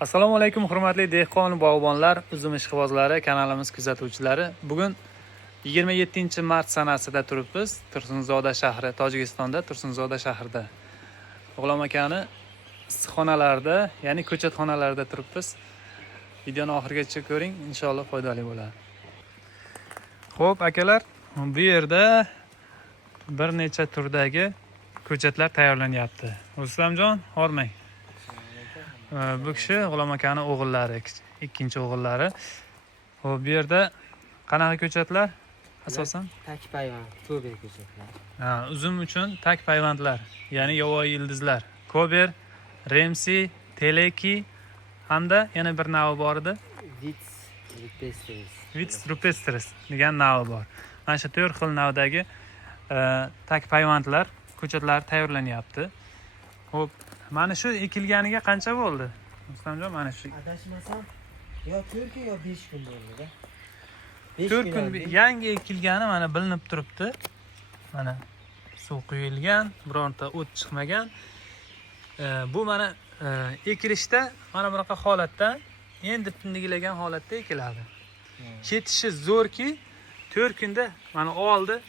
Assalomu alaykum hurmatli dehqon bog'bonlar, uzum ishqibozlari, kanalimiz kuzatuvchilari. Bugun 27-mart sanasida turibmiz. Tursunzoda shahri, Tojikistonda, Tursunzoda shahrida. O'g'lom akani issiqxonalarda, ya'ni ko'chatxonalarda turibmiz. Videoni oxirigacha ko'ring, inshaalloh foydali bo'ladi. Xo'p, akalar, bu yerda bir necha turdagi ko'chatlar tayyorlanyapti. Rustamjon, hormang. Bu kishi G'ulom akani o'g'illari, ikkinchi o'g'illari. Xo'p, bu yerda qanaqa ko'chatlar asosan? Tak payvand, ko'ber ko'chatlar. Uzum uchun tak payvandlar, ya'ni yovvoyi ildizlar. Kober, Remsi, Teleki hamda yana bir navi bor edi. Vits rupestris degan navi bor. Mana shu 4 xil navdagi tak payvandlar ko'chatlar tayyorlanyapti. Xo'p, mana shu ekilganiga qancha bo'ldi? Rustamjon, mana shu. Adashmasam, yo 4 kun yo 5 kun bo'ldi-da. 4 kun yangi ekilgani mana bilinib turibdi. Mana suv quyilgan, bironta o't chiqmagan. Bu mana ekilishda mana bunaqa holatda, endi pindigilagan holatda ekiladi. Ketishi zo'rki, 4 kunda mana oldi,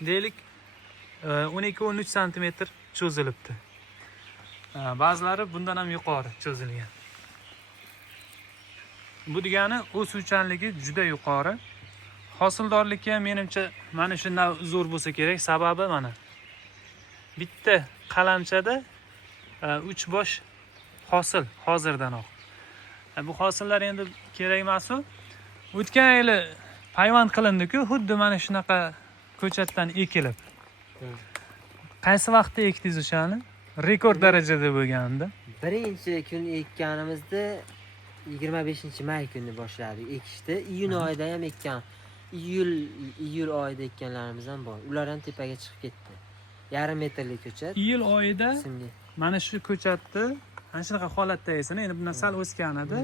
deylik 12-13 sm cho'zilibdi. Ba'zilari bundan ham yuqori cho'zilgan. Bu degani o'suvchanligi juda yuqori. Hosildorlikka ham menimcha mana shu nav zo'r bo'lsa kerak. Sababi mana bitta qalamchada 3 bosh hosil hozirdanoq. Bu hosillar endi kerak emas-ku. O'tgan yili payvand qilindi-ku, xuddi mana shunaqa ko'chatdan ekilib. Qaysi vaqtda ekdingiz o'shani? Rekord darajada bo'lganda. Birinchi kun ekkanimizda 25-may kuni boshladik ekishni. Iyun oyida ham ekkan. Iyul oyida ekkanlarimiz ham bor. Ular ham tepaga chiqib ketdi. Yarim metrlik ko'chat. Iyul oyida mana shu ko'chatni ana shunaqa holatda esin, endi bundan sal o'sgan edi.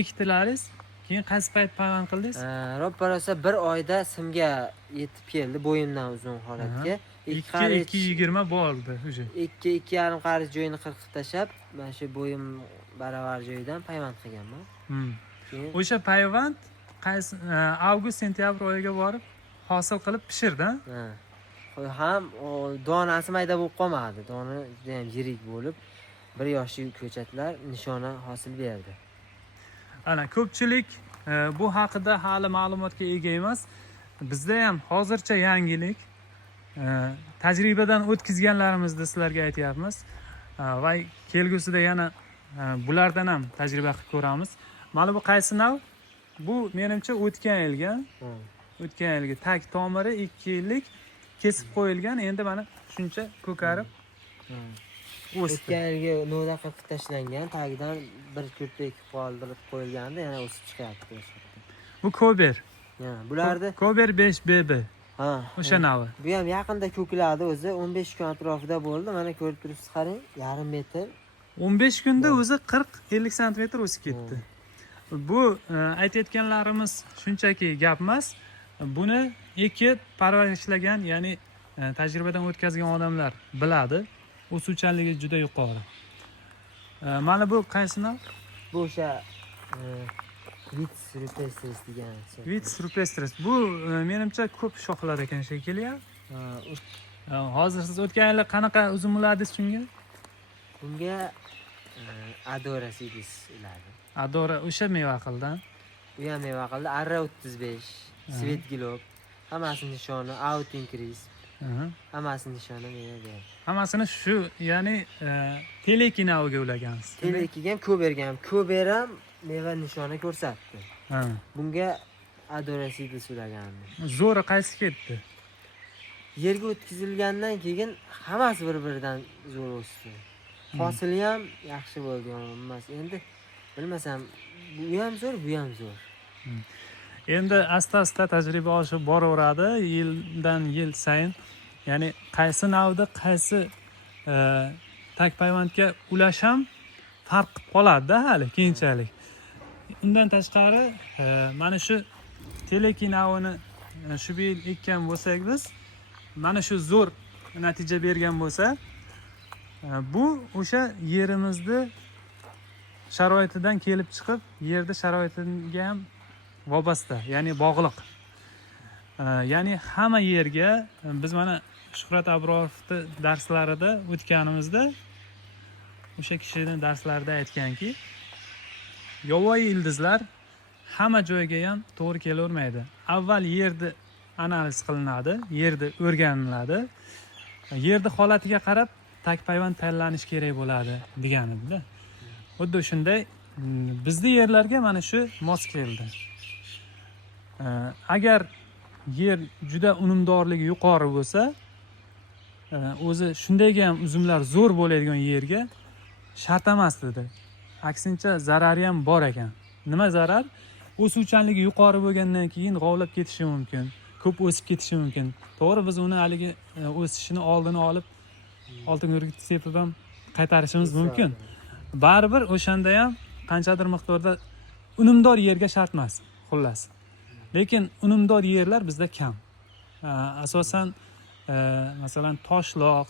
Ekdilaringiz, keyin qaysi payt payvand qildingiz? Ro'pararosa 1 oyda simga yetib keldi, bo'yimdan uzun holatga. 2.20 bo'ldi o'sha. 2.5 qarich joyini qirqib tashab, mana shu bo'yim baravar joyidan payvand qilganman. O'sha payvand qaysi avgust sentyabr oyiga borib hosil qilib pishirdi. Ham donasi mayda bo'lib qolmadi. Dona juda ham yirik bo'lib, bir yoshli ko'chatlar nishona hosil berdi. Ana ko'pchilik bu haqida hali ma'lumotga ega emas. Bizda ham hozircha yangilik. Tajribadan o'tkazganlarimizni sizlarga aytyapmiz va kelgusida yana bulardan ham tajriba qilib ko'ramiz. Mana bu qaysi nav? Bu menimcha o'tgan yilgi tag tomiri 2 yillik kesib qo'yilgan, endi mana shuncha ko'karib o'sdi. O'tgan yilgi novda qirqib tashlangan, tagidan bir ko'prik qoldirib qo'yilganda yana o'sib chiqyapti. Bu kober. Bularni kober 5BB. O'sha navi. Bu ham yaqinda ko'kladi o'zi, 15 kun atrofida bo'ldi. Mana ko'rib turibsiz, qarang, yarim metr. 15 kunda o'zi 40-50 sm o'sib ketdi. Bu aytayotganlarimiz shunchaki gap emas. Buni ekib parvarishlagan, ya'ni tajribadan o'tkazgan odamlar biladi. O'suvchanligi juda yuqori. Mana bu qaysi nav? Bu o'sha Vits rupestris degan. Vits rupestris. Bu menimcha ko'p shoxlar ekan shekilli. Hozir siz o'tgan yil qanaqa uzum uladingiz shunga? Bunga Adora sidis uladi. Adora o'sha meva qildi. U ham meva qildi. Arra 35, Svet Glob, hammasi nishoni, Out Increase. Hammasi nishoni meva berdi. Hammasini shu, ya'ni Teleki naviga ulagansiz. Telekiga ham ko'bergan. Ko'ber ham meva nishoni ko'rsatdi. Bunga Adora sidis ulagandi. Zo'ri qaysi ketdi? Yerga o'tkazilgandan keyin hammasi bir-biridan zo'r o'sdi. Hosili ham yaxshi bo'ldi, emas. Endi bilmasam, bu ham zo'r, bu ham zo'r. Endi asta-asta tajriba oshib boraveradi, yildan yil sayin. Ya'ni qaysi navda qaysi tak payvandga ulash ham farq qilib qoladi-da hali keyinchalik. Undan tashqari mana shu Teleki navini shu yil ekkan bo'lsak biz, mana shu zo'r natija bergan bo'lsa, bu o'sha yerimizni sharoitidan kelib chiqib yerni sharoitiga ham vobasta, ya'ni bog'liq. Ya'ni hamma yerga biz mana Shuhrat Abrorovni darslarida o'tganimizda o'sha kishining darslarida aytganki, yovvoyi ildizlar hamma joyga ham to'g'ri kelavermaydi. Avval yerni analiz qilinadi, yerni o'rganiladi. Yerni holatiga qarab takpayvand tanlanish kerak bo'ladi degan edi. Xuddi shunday bizning yerlarga mana shu mos keldi. Agar yer juda unumdorligi yuqori bo'lsa, o'zi shundayga ham uzumlar zo'r bo'ladigan yerga shart emas dedi. Aksincha zarari ham bor ekan. Nima zarar? O'suvchanligi yuqori bo'lgandan keyin g'ovlab ketishi mumkin, ko'p o'sib ketishi mumkin. To'g'ri, biz uni haligi o'sishini oldini olib, oltin o'rgit sepib ham qaytarishimiz mumkin. Baribir o'shanda ham qanchadir miqdorda unumdor yerga shart emas, xullas. Lekin unumdor yerlar bizda kam. Asosan masalan toshloq,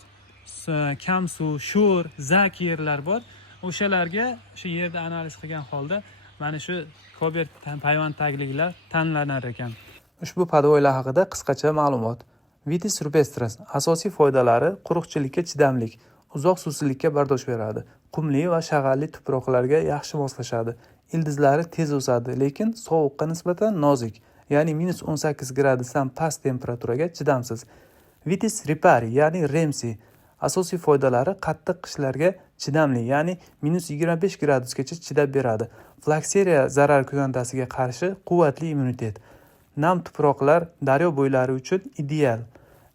kam suv, sho'r, zak yerlar bor. O'shalarga shu yerda analiz qilgan holda mana shu kober payvand tagliklar tanlanar ekan. Ushbu podvoylar haqida qisqacha ma'lumot. Vitis rupestris asosiy foydalari quruqchilikka chidamlik, uzoq suvsizlikka bardosh beradi, qumli va shag'alli tuproqlarga yaxshi moslashadi. Ildizlari tez o'sadi, lekin sovuqqa nisbatan nozik, ya'ni -18 gradusdan past temperaturaga chidamsiz. Vitis ripari, ya'ni remsi asosiy foydalari qattiq qishlarga chidamli, ya'ni -25 gradusgacha chidab beradi. Flakseriya zarar kuzantasiga qarshi quvvatli immunitet. Nam tuproqlar daryo bo'ylari uchun ideal.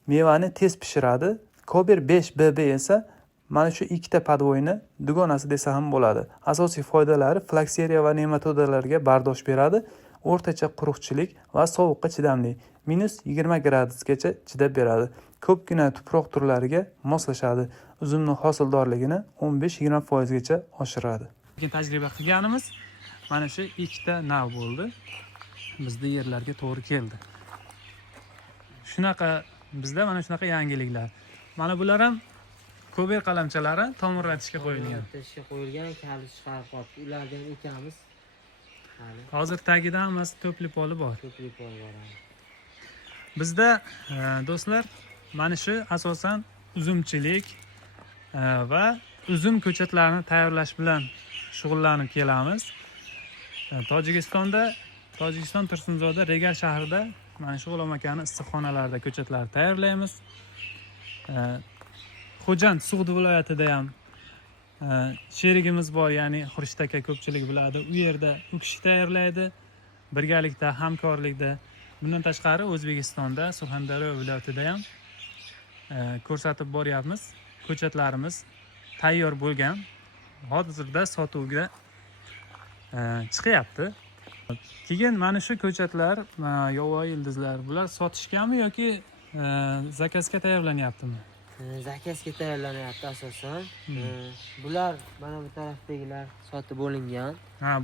Mevani tez pishiradi. Kober 5BB esa mana shu ikkita podvoyni dugonasi desa ham bo'ladi. Asosiy foydalari flakseriya va nematodalarga bardosh beradi. O'rtacha quruqchilik va sovuqqa chidamli. -20 gradusgacha chidab beradi. Ko'pgina tuproq turlariga moslashadi. Uzumning hosildorligini 15-20% gacha oshiradi. Lekin tajriba qilganimiz mana shu ikkita nav bo'ldi. Bizning yerlarga to'g'ri keldi. Shunaqa bizda mana shunaqa yangiliklar. Mana bular ham kober qalamchalari tomirlatishga qo'yilgan. Tomirlatishga qo'yilgan, kali chiqarib qolibdi. Ularni ham ekamiz. Hozir tagida hammasi to'pli poli bor. To'pli poli bor. Bizda do'stlar mana shu asosan uzumchilik va uzum ko'chatlarini tayyorlash bilan shug'ullanib kelamiz. Tojikiston Tursunzoda Regal shahrida mana shu G'ulom akaning issiqxonalarida ko'chatlar tayyorlaymiz. Xo'jand Sug'di viloyatida ham sherigimiz bor, ya'ni Xurshid aka ko'pchilik biladi. U yerda u kishi tayyorlaydi. Birgalikda, hamkorlikda. Bundan tashqari O'zbekistonda Surxondaryo viloyatida ham ko'rsatib boryapmiz. Ko'chatlarimiz tayyor bo'lgan. Hozirda sotuvga chiqyapti. Keyin mana shu ko'chatlar, yovvoyi ildizlar, bular sotishgami yoki zakazga tayyorlanyaptimi? Zakazga tayyorlanyapti asosan. Bular mana bu tarafdagilar sotib bo'lingan.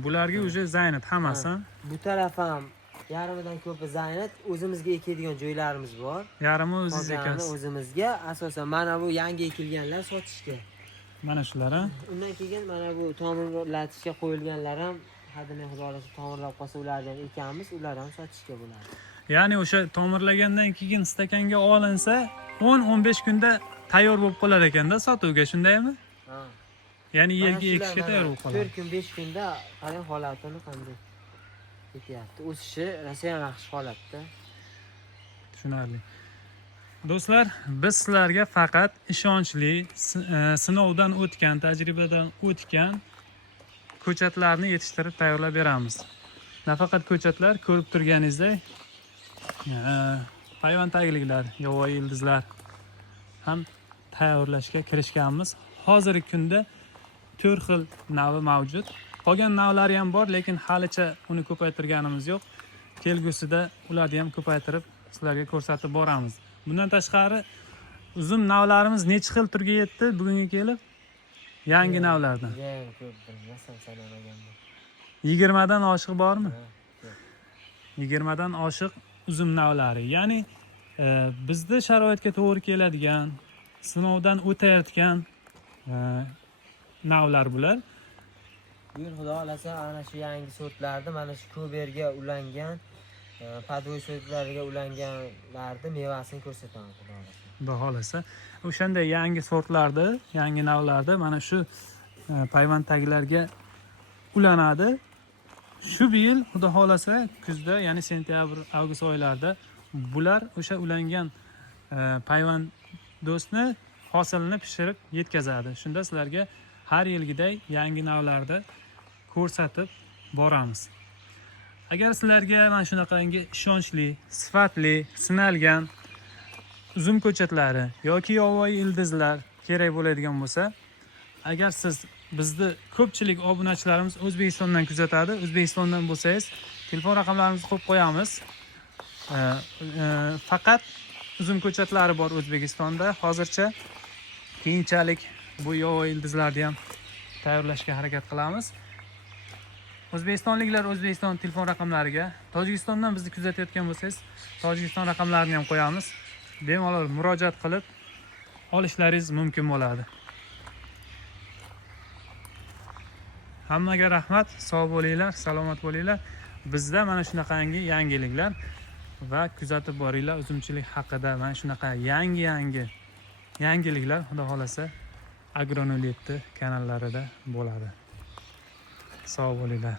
Bularga уже zaynat hammasi. Bu taraf ham yarimidan ko'pi zaynat, o'zimizga ekadigan joylarimiz bor. Yarimi o'zingiz ekasiz. O'zimizga asosan mana bu yangi ekilganlar sotishga. Mana shular ha. Undan keyin mana bu tomirlatishga qo'yilganlar ham hadini xudolasi tomirlab qolsa ularni ham ekamiz, ular ham sotishga bo'ladi. Ya'ni o'sha tomirlagandan keyin stakanga olinsa 10-15 kunda tayyor bo'lib qolar ekanda sotuvga, shundaymi? Ha. Ya'ni yerga ekishga tayyor bo'lib qoladi. 4 kun 5 kunda qarang holatini qanday ketyapti. O'sishi rosa ham yaxshi holatda. Tushunarli. Do'stlar, biz sizlarga faqat ishonchli, sinovdan o'tgan, tajribadan o'tgan ko'chatlarni yetishtirib tayyorlab beramiz. Nafaqat ko'chatlar, ko'rib turganingizdek, hayvon tagliklar, yovvoyi ildizlar ham tayyorlashga kirishganmiz. Hozirgi kunda 4 xil navi mavjud. Qolgan navlari ham bor, lekin halicha uni ko'paytirganimiz yo'q. Kelgusida ularni ham ko'paytirib sizlarga ko'rsatib boramiz. Bundan tashqari uzum navlarimiz necha xil turga yetdi bugunga kelib? Yangi navlardan. 20 dan oshiq bormi? 20 dan oshiq uzum navlari. Ya'ni bizda sharoitga to'g'ri keladigan, sinovdan o'tayotgan navlar bular. Bu yil xudo xolasa ana shu yangi sortlarda mana shu ko'berga ulangan, podvoy sortlarga ulanganlarni mevasini ko'rsataman xudo xolasa. Xudo xohlasa o'shanday yangi sortlarni, yangi navlarni mana shu payvand taglarga ulanadi. Shu yil xudo xohlasa kuzda, ya'ni sentyabr, avgust oylarida bular o'sha ulangan payvand do'stni hosilini pishirib yetkazadi. Shunda sizlarga har yilgiday yangi navlarni ko'rsatib boramiz. Agar sizlarga mana shunaqangi ishonchli, sifatli, sinalgan uzum ko'chatlari yoki yovvoyi ildizlar kerak bo'ladigan bo'lsa, agar siz bizni ko'pchilik obunachilarimiz O'zbekistondan kuzatadi, O'zbekistondan bo'lsangiz, telefon raqamlarimizni qo'yib qo'yamiz. Faqat uzum ko'chatlari bor O'zbekistonda hozircha. Keyinchalik bu yovvoyi ildizlarni ham tayyorlashga harakat qilamiz. O'zbekistonliklar O'zbekiston telefon raqamlariga, Tojikistondan bizni kuzatayotgan bo'lsangiz, Tojikiston raqamlarini ham qo'yamiz. Bemalol murojaat qilib olishlaringiz mumkin bo'ladi. Hammaga rahmat, sog' bo'linglar, salomat bo'linglar. Bizda mana shunaqangi yangiliklar va kuzatib boringlar uzumchilik haqida mana shunaqa yangiliklar xudo xolasa Agronolitni kanallarida bo'ladi. Sog' bo'linglar.